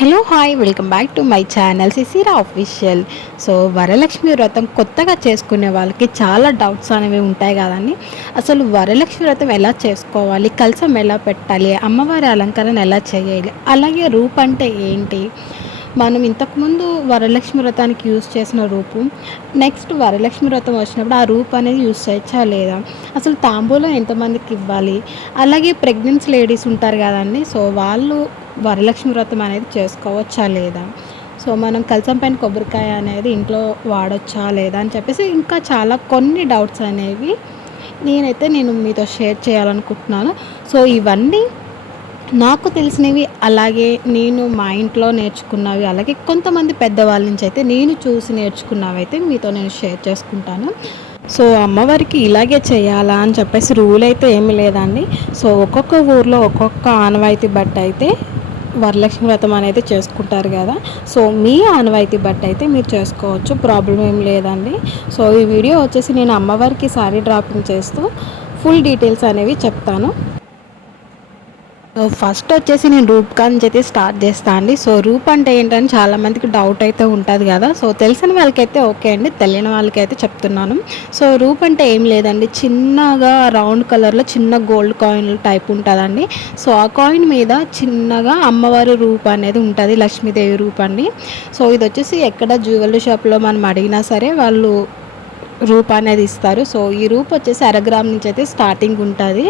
Hello hi welcome back to my channel సిసిరా official. So Varalakshmi వ్రతం కొత్తగా చేసుకునే వాళ్ళకి చాలా డౌట్స్ అనేవి ఉంటాయి కదండి. అసలు వరలక్ష్మి వ్రతం ఎలా చేసుకోవాలి, కలసం ఎలా పెట్టాలి, అమ్మవారి అలంకరణ ఎలా చేయాలి, అలాగే రూప్ అంటే ఏంటి, మనం ఇంతకుముందు వరలక్ష్మి వ్రతానికి యూస్ చేసిన రూపు, నెక్స్ట్ వరలక్ష్మి వ్రతం వచ్చినప్పుడు ఆ రూప్ అనేది యూస్ చేయొచ్చా లేదా, అసలు తాంబూలం ఎంతమందికి ఇవ్వాలి, అలాగే ప్రెగ్నెన్సీ లేడీస్ ఉంటారు కదండి, సో వాళ్ళు వరలక్ష్మి వ్రతం అనేది చేసుకోవచ్చా లేదా, సో మనం కలసం పైన కొబ్బరికాయ అనేది ఇంట్లో వాడొచ్చా లేదా అని చెప్పేసి ఇంకా చాలా కొన్ని డౌట్స్ అనేవి నేను మీతో షేర్ చేయాలనుకుంటున్నాను. సో ఇవన్నీ నాకు తెలిసినవి, అలాగే నేను మా ఇంట్లో నేర్చుకున్నవి, అలాగే కొంతమంది పెద్దవాళ్ళ నుంచి అయితే నేను చూసి నేర్చుకున్నవి అయితే మీతో నేను షేర్ చేసుకుంటాను. సో అమ్మవారికి ఇలాగే చేయాలా అని చెప్పేసి రూల్ అయితే ఏమీ లేదండి. సో ఒక్కొక్క ఊర్లో ఒక్కొక్క ఆనవాయితీ బట్టి అయితే వరలక్ష్మి వ్రతం అనేది చేసుకుంటారు కదా. సో మీ ఆనవాయితీ బట్టి అయితే మీరు చేసుకోవచ్చు, ప్రాబ్లం ఏం లేదండి. సో ఈ వీడియో వచ్చేసి నేను అమ్మవారికి శారీ డ్రాపింగ్ చేస్తూ ఫుల్ డీటెయిల్స్ అనేవి చెప్తాను. సో ఫస్ట్ వచ్చేసి నేను రూప్ నుంచి అయితే స్టార్ట్ చేస్తాను అండి. సో రూప్ అంటే ఏంటని చాలామందికి డౌట్ అయితే ఉంటుంది కదా. సో తెలిసిన వాళ్ళకైతే ఓకే అండి, తెలియని వాళ్ళకైతే చెప్తున్నాను. సో రూప్ అంటే ఏం లేదండి, చిన్నగా రౌండ్ కలర్లో చిన్న గోల్డ్ కాయిన్ టైప్ ఉంటుందండి. సో ఆ కాయిన్ మీద చిన్నగా అమ్మవారి రూప్ అనేది ఉంటుంది, లక్ష్మీదేవి రూప్ అండి. సో ఇది వచ్చేసి ఎక్కడ జ్యువెలరీ షాప్లో మనం అడిగినా సరే వాళ్ళు రూప్ అనేది ఇస్తారు. సో ఈ రూప్ వచ్చేసి అరగ్రామ్ నుంచి అయితే స్టార్టింగ్ ఉంటుంది.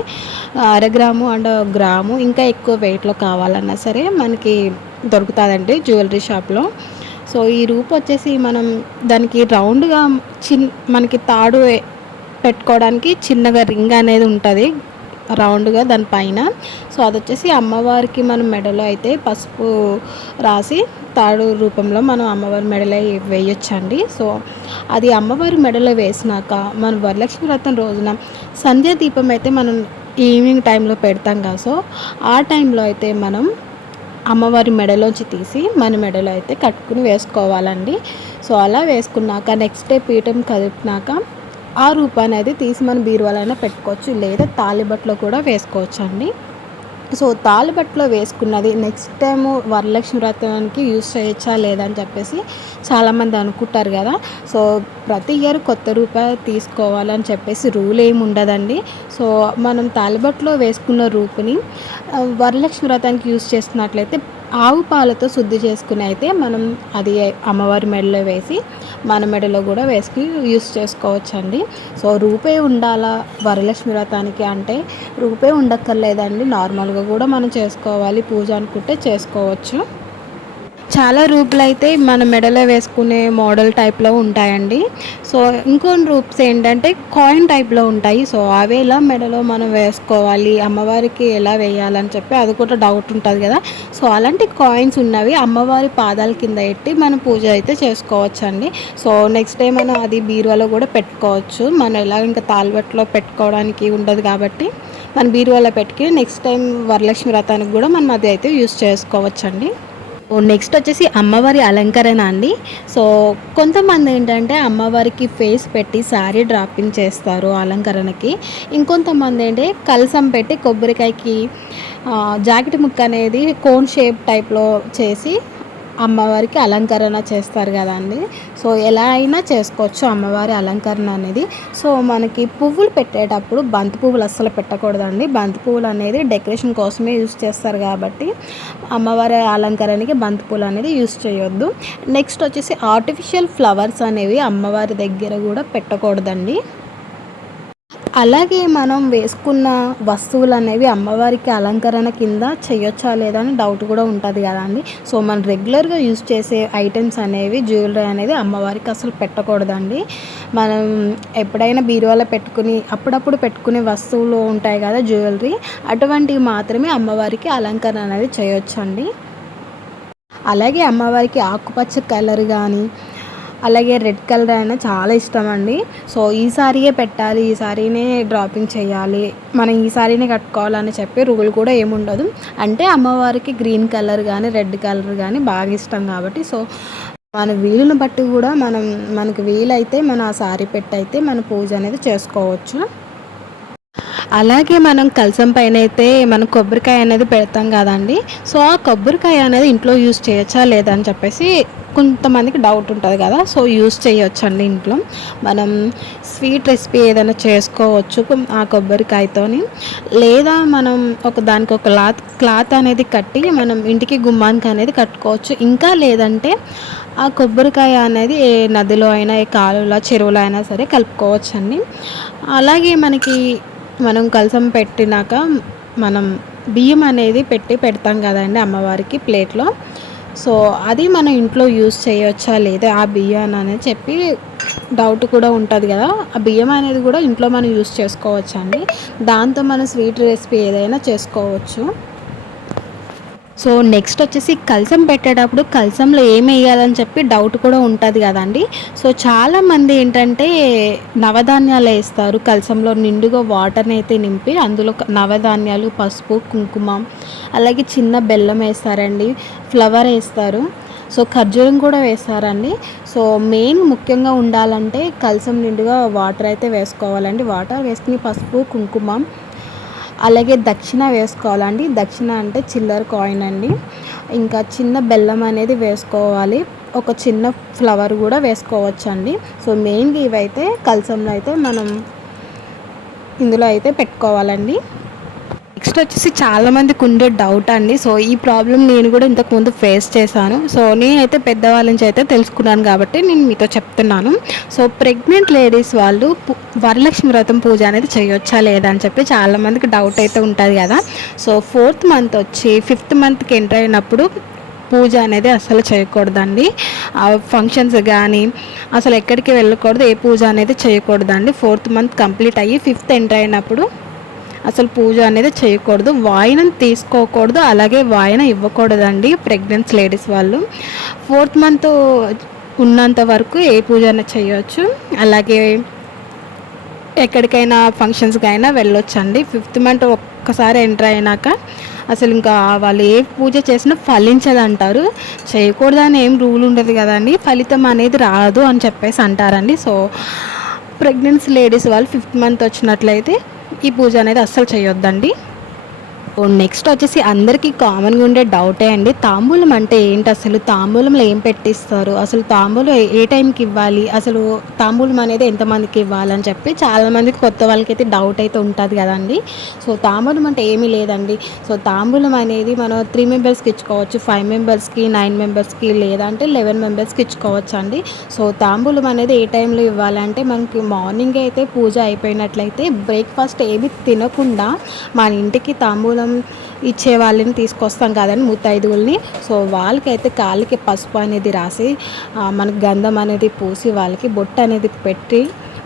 అరగ్రాము అండ్ గ్రాము ఇంకా ఎక్కువ వెయిట్లో కావాలన్నా సరే మనకి దొరుకుతుందండి జ్యువెలరీ షాప్లో. సో ఈ రూప్ వచ్చేసి మనం దానికి రౌండ్గా మనకి తాడు పెట్టుకోవడానికి చిన్నగా రింగ్ అనేది ఉంటుంది రౌండ్గా దానిపైన. సో అది వచ్చేసి అమ్మవారికి మనం మెడలో అయితే పసుపు రాసి తాడు రూపంలో మనం అమ్మవారి మెడలో వేయొచ్చండి. సో అది అమ్మవారి మెడలో వేసినాక మనం వరలక్ష్మి వ్రతం రోజున సంధ్యా దీపం అయితే మనం ఈవినింగ్ టైంలో పెడతాం కదా. సో ఆ టైంలో అయితే మనం అమ్మవారి మెడలోంచి తీసి మన మెడలో అయితే కట్టుకుని వేసుకోవాలండి. సో అలా వేసుకున్నాక నెక్స్ట్ డే పీఠం కదిపినాక ఆ రూపాన్ని అయితే తీసి మన బీరువాలైనా పెట్టుకోవచ్చు, లేదా తాలిబట్లో కూడా వేసుకోవచ్చు అండి. సో తాలిబట్లో వేసుకున్నది నెక్స్ట్ టైము వరలక్ష్మి వ్రతానికి యూస్ చేయొచ్చా లేదా అని చెప్పేసి చాలామంది అనుకుంటారు కదా. సో ప్రతి ఇయర్ కొత్త రూపాయి తీసుకోవాలని చెప్పేసి రూల్ ఏమి ఉండదండి. సో మనం తాలిబట్లో వేసుకున్న రూపుని వరలక్ష్మి వ్రతానికి యూస్ చేస్తున్నట్లయితే ఆవు పాలతో శుద్ధి చేసుకుని అయితే మనం అది అమ్మవారి మెడలో వేసి మన మెడలో కూడా వేసుకుని యూస్ చేసుకోవచ్చండి. సో రూపే ఉండాలా వరలక్ష్మి వ్రతానికి అంటే రూపే ఉండక్కర్లేదండి, నార్మల్గా కూడా మనం చేసుకోవాలి, పూజ అనుకుంటే చేసుకోవచ్చు. చాలా రూపులు అయితే మన మెడలో వేసుకునే మోడల్ టైప్లో ఉంటాయండి. సో ఇంకొన్ని రూప్స్ ఏంటంటే కాయిన్ టైప్లో ఉంటాయి. సో అవి ఎలా మెడలో మనం వేసుకోవాలి, అమ్మవారికి ఎలా వేయాలని చెప్పి అది కూడా డౌట్ ఉంటుంది కదా. సో అలాంటి కాయిన్స్ ఉన్నవి అమ్మవారి పాదాల కింద పెట్టి మనం పూజ అయితే చేసుకోవచ్చు అండి. సో నెక్స్ట్ డే మనం అది బీరువాలో కూడా పెట్టుకోవచ్చు. మనం ఎలా ఇంకా తాల్బట్లో పెట్టుకోవడానికి ఉండదు కాబట్టి మన బీరువాలో పెట్టుకుని నెక్స్ట్ టైం వరలక్ష్మి వ్రతానికి కూడా మనం అది అయితే యూస్ చేసుకోవచ్చండి. నెక్స్ట్ వచ్చేసి అమ్మవారి అలంకరణ అండి. సో కొంతమంది ఏంటంటే అమ్మవారికి ఫేస్ పెట్టి శారీ డ్రాపింగ్ చేస్తారు అలంకరణకి. ఇంకొంతమంది ఏంటంటే కలసం పెట్టి కొబ్బరికాయకి జాకెట్ ముక్క అనేది కోన్ షేప్ టైప్లో చేసి అమ్మవారికి అలంకరణ చేస్తారు కదండి. సో ఎలా అయినా చేసుకోవచ్చు అమ్మవారి అలంకరణ అనేది. సో మనకి పువ్వులు పెట్టేటప్పుడు బంతి పువ్వులు అస్సలు పెట్టకూడదండి. బంతి పువ్వులు అనేది డెకరేషన్ కోసమే యూస్ చేస్తారు కాబట్టి అమ్మవారి అలంకరణకి బంతి పువ్వులు అనేది యూస్ చేయొద్దు. నెక్స్ట్ వచ్చేసి ఆర్టిఫిషియల్ ఫ్లవర్స్ అనేవి అమ్మవారి దగ్గర కూడా పెట్టకూడదండి. అలాగే మనం వేసుకున్న వస్తువులు అనేవి అమ్మవారికి అలంకరణ కింద చేయొచ్చా లేదా అని డౌట్ కూడా ఉంటుంది కదా అండి. సో మనం రెగ్యులర్గా యూజ్ చేసే ఐటమ్స్ అనేవి జ్యువెలరీ అనేది అమ్మవారికి అసలు పెట్టకూడదండి. మనం ఎప్పుడైనా బీరువాలో పెట్టుకుని అప్పుడప్పుడు పెట్టుకునే వస్తువులు ఉంటాయి కదా జ్యువెలరీ, అటువంటివి మాత్రమే అమ్మవారికి అలంకరణ అనేది చేయొచ్చండి. అలాగే అమ్మవారికి ఆకుపచ్చ కలర్ కానీ అలాగే రెడ్ కలర్ అయినా చాలా ఇష్టం అండి. సో ఈ సారీయే పెట్టాలి, ఈ సారీనే డ్రాపింగ్ చేయాలి, మనం ఈ సారీనే కట్టుకోవాలని చెప్పి రూల్ కూడా ఏముండదు. అంటే అమ్మవారికి గ్రీన్ కలర్ కానీ రెడ్ కలర్ కానీ బాగా ఇష్టం కాబట్టి సో మన వీలుని బట్టి కూడా మనకు వీలైతే మన ఆ సారీ పెట్టి అయితే మన పూజ అనేది చేసుకోవచ్చు. అలాగే మనం కలసం పైన అయితే మనం కొబ్బరికాయ అనేది పెడతాం కదండి. సో ఆ కొబ్బరికాయ అనేది ఇంట్లో యూస్ చేయొచ్చా లేదా అని చెప్పేసి కొంతమందికి డౌట్ ఉంటుంది కదా. సో యూస్ చేయొచ్చండి ఇంట్లో. మనం స్వీట్ రెసిపీ ఏదైనా చేసుకోవచ్చు ఆ కొబ్బరికాయతోని. లేదా మనం దానికి ఒక క్లాత్ అనేది కట్టి మనం ఇంటికి గుమ్మానికి అనేది కట్టుకోవచ్చు. ఇంకా లేదంటే ఆ కొబ్బరికాయ అనేది ఏ నదిలో అయినా, ఏ కాలువలో, చెరువులో అయినా సరే కలుపుకోవచ్చండి. అలాగే మనం కలసం పెట్టినాక మనం బియ్యం అనేది పెడతాం కదండి అమ్మవారికి ప్లేట్లో. సో అది మనం ఇంట్లో యూస్ చేయొచ్చా లేదా ఆ బియ్యాన్ని అనేది చెప్పి డౌట్ కూడా ఉంటుంది కదా. ఆ బియ్యం అనేది కూడా ఇంట్లో మనం యూస్ చేసుకోవచ్చండి. దాంతో మనం స్వీట్ రెసిపీ ఏదైనా చేసుకోవచ్చు. సో నెక్స్ట్ వచ్చేసి కలసం పెట్టేటప్పుడు కలసంలో ఏమి వేయాలని చెప్పి డౌట్ కూడా ఉంటుంది కదండి. సో చాలామంది ఏంటంటే నవధాన్యాలు వేస్తారు కలసంలో. నిండుగా వాటర్ని అయితే నింపి అందులో నవధాన్యాలు, పసుపు, కుంకుమ, అలాగే చిన్న బెల్లం వేస్తారండి, ఫ్లవర్ వేస్తారు, సో ఖర్జూరం కూడా వేస్తారండి. సో మెయిన్ ముఖ్యంగా ఉండాలంటే కలసం నిండుగా వాటర్ అయితే వేసుకోవాలండి. వాటర్ వేసుకుని పసుపు, కుంకుమ, అలాగే దక్షిణ వేసుకోవాలండి. దక్షిణ అంటే చిల్లర కాయిన్ అండి. ఇంకా చిన్న బెల్లం అనేది వేసుకోవాలి. ఒక చిన్న ఫ్లవర్ కూడా వేసుకోవచ్చండి. సో మెయిన్గా ఇవైతే కలసంలో అయితే మనం ఇందులో అయితే పెట్టుకోవాలండి. నెక్స్ట్ వచ్చేసి చాలామందికి ఉండే డౌట్ అండి. సో ఈ ప్రాబ్లం నేను కూడా ఇంతకుముందు ఫేస్ చేశాను. సో నేనైతే పెద్దవాళ్ళ నుంచి అయితే తెలుసుకున్నాను కాబట్టి నేను మీతో చెప్తున్నాను. సో ప్రెగ్నెంట్ లేడీస్ వాళ్ళు వరలక్ష్మి వ్రతం పూజ అనేది చేయొచ్చా లేదా అని చెప్పి చాలామందికి డౌట్ అయితే ఉంటుంది కదా. సో 4th మంత్ వచ్చి 5th మంత్కి ఎంటర్ అయినప్పుడు పూజ అనేది అసలు చేయకూడదండి. ఫంక్షన్స్ కానీ అసలు ఎక్కడికి వెళ్ళకూడదు, ఏ పూజ అనేది చేయకూడదండి. 4th మంత్ కంప్లీట్ అయ్యి 5th ఎంటర్ అయినప్పుడు అసలు పూజ అనేది చేయకూడదు. వాయినం తీసుకోకూడదు, అలాగే వాయన ఇవ్వకూడదండి ప్రెగ్నెంట్ లేడీస్ వాళ్ళు. 4th మంత్ ఉన్నంత వరకు ఏ పూజ అయినా చేయవచ్చు. అలాగే ఎక్కడికైనా ఫంక్షన్స్కి అయినా వెళ్ళొచ్చండి. 5th మంత్ ఒక్కసారి ఎంటర్ అయినాక అసలు ఇంకా వాళ్ళు ఏ పూజ చేసినా ఫలించదంటారు. చేయకూడదని ఏం రూల్ ఉండదు కదండి, ఫలితం అనేది రాదు అని చెప్పేసి అంటారండి. సో ప్రెగ్నెన్సీ లేడీస్ వాళ్ళు 5th మంత్ వచ్చినట్లయితే ఈ పూజ అనేది అస్సలు చేయొద్దండి. నెక్స్ట్ వచ్చేసి అందరికీ కామన్గా ఉండే డౌటే అండి, తాంబూలం అంటే ఏంటి, అసలు తాంబూలంలో ఏం పెట్టిస్తారు, అసలు తాంబూలం ఏ టైంకి ఇవ్వాలి, అసలు తాంబూలం అనేది ఎంతమందికి ఇవ్వాలని చెప్పి చాలామందికి కొత్త వాళ్ళకి అయితే డౌట్ అయితే ఉంటుంది కదండి. సో తాంబూలం అంటే ఏమీ లేదండి. సో తాంబూలం అనేది మనం 3 మెంబర్స్కి ఇచ్చుకోవచ్చు, 5 మెంబర్స్కి, 9 మెంబర్స్కి, లేదంటే 11 మెంబర్స్కి ఇచ్చుకోవచ్చు అండి. సో తాంబూలం అనేది ఏ టైంలో ఇవ్వాలంటే మనకి మార్నింగ్ అయితే పూజ అయిపోయినట్లయితే బ్రేక్ఫాస్ట్ ఏమి తినకుండా మన ఇంటికి తాంబూలం ఇచ్చే వాళ్ళని తీసుకొస్తాం కదండి, ముత్తైదువుల్ని. సో వాళ్ళకైతే కాళ్ళకి పసుపు అనేది రాసి మనకి గంధం అనేది పూసి వాళ్ళకి బొట్టు అనేది పెట్టి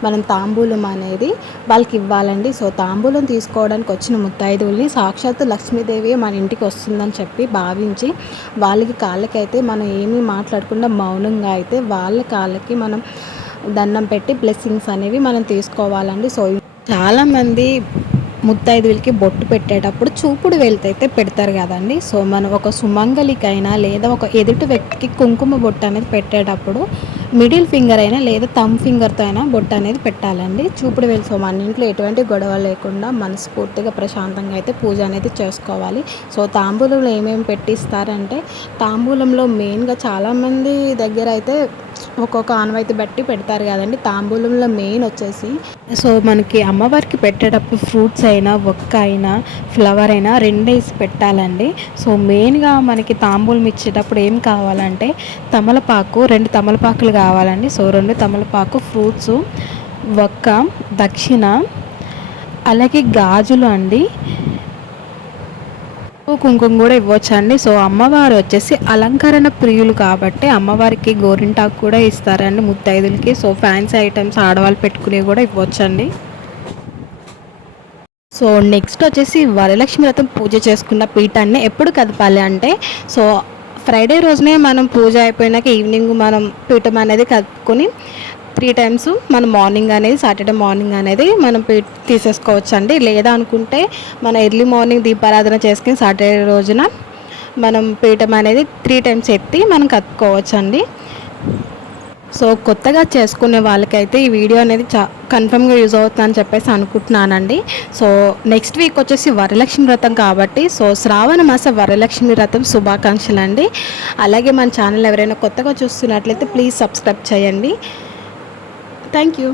మనం తాంబూలం అనేది వాళ్ళకి ఇవ్వాలండి. సో తాంబూలం తీసుకోవడానికి వచ్చిన ముత్తైదువుల్ని సాక్షాత్తు లక్ష్మీదేవి మన ఇంటికి వస్తుందని చెప్పి భావించి వాళ్ళకి కాళ్ళకైతే మనం ఏమీ మాట్లాడకుండా మౌనంగా అయితే వాళ్ళ కాళ్ళకి మనం దండం పెట్టి బ్లెస్సింగ్స్ అనేవి మనం తీసుకోవాలండి. సో చాలామంది ముత్తైదువులకి బొట్టు పెట్టేటప్పుడు చూపుడు వేలుతో అయితే పెడతారు కదండి. సో మనం ఒక సుమంగలికైనా లేదా ఒక ఎదుటి వ్యక్తికి కుంకుమ బొట్టు అనేది పెట్టేటప్పుడు మిడిల్ ఫింగర్ అయినా లేదా థమ్ ఫింగర్తో అయినా బొట్టు అనేది పెట్టాలండి, చూపుడు వేలు. సో మన ఇంట్లో ఎటువంటి గొడవ లేకుండా మనస్ఫూర్తిగా ప్రశాంతంగా అయితే పూజ అనేది చేసుకోవాలి. సో తాంబూలంలో ఏమేమి పెట్టిస్తారంటే తాంబూలంలో మెయిన్గా చాలామంది దగ్గర అయితే ఒక్కొక్క ఆనవాయితీ బట్టి పెడతారు కదండి. తాంబూలంలో మెయిన్ వచ్చేసి సో మనకి అమ్మవారికి పెట్టేటప్పుడు ఫ్రూట్స్ అయినా, ఒక్క అయినా, ఫ్లవర్ అయినా రెండేసి పెట్టాలండి. సో మెయిన్గా మనకి తాంబూలం ఇచ్చేటప్పుడు ఏం కావాలంటే తమలపాకు, 2 తమలపాకులు కావాలండి. సో 2 తమలపాకు, ఫ్రూట్స్, ఒక్క, దక్షిణ, అలాగే గాజులు అండి, కుంకుమ కూడా ఇవ్వచ్చండి. సో అమ్మవారు వచ్చేసి అలంకరణ ప్రియులు కాబట్టి అమ్మవారికి గోరింటాకు కూడా ఇస్తారండి ముత్తైదులకి. సో ఫ్యాన్సీ ఐటమ్స్ ఆడవాళ్ళు పెట్టుకునేవి కూడా ఇవ్వచ్చండి. సో నెక్స్ట్ వచ్చేసి వరలక్ష్మి వ్రతం పూజ చేసుకున్న పీఠాన్ని ఎప్పుడు కదపాలి అంటే సో ఫ్రైడే రోజునే మనం పూజ అయిపోయినాక ఈవినింగ్ మనం పీఠం అనేది కదుపుకొని 3 times మనం మార్నింగ్ అనేది సాటర్డే మార్నింగ్ అనేది మనం తీసేసుకోవచ్చు అండి. లేదా అనుకుంటే మన ఎర్లీ మార్నింగ్ దీపారాధన చేసుకుని సాటర్డే రోజున మనం పీఠం అనేది 3 times ఎత్తి మనం కట్టుకోవచ్చు అండి. సో కొత్తగా చేసుకునే వాళ్ళకైతే ఈ వీడియో అనేది కన్ఫర్మ్గా యూజ్ అవుతుందని చెప్పేసి అనుకుంటున్నానండి. సో నెక్స్ట్ వీక్ వచ్చేసి వరలక్ష్మి వ్రతం కాబట్టి సో శ్రావణ మాస వరలక్ష్మి వ్రతం శుభాకాంక్షలు అండి. అలాగే మన ఛానల్ ఎవరైనా కొత్తగా చూస్తున్నట్లయితే ప్లీజ్ సబ్స్క్రైబ్ చేయండి. Thank you.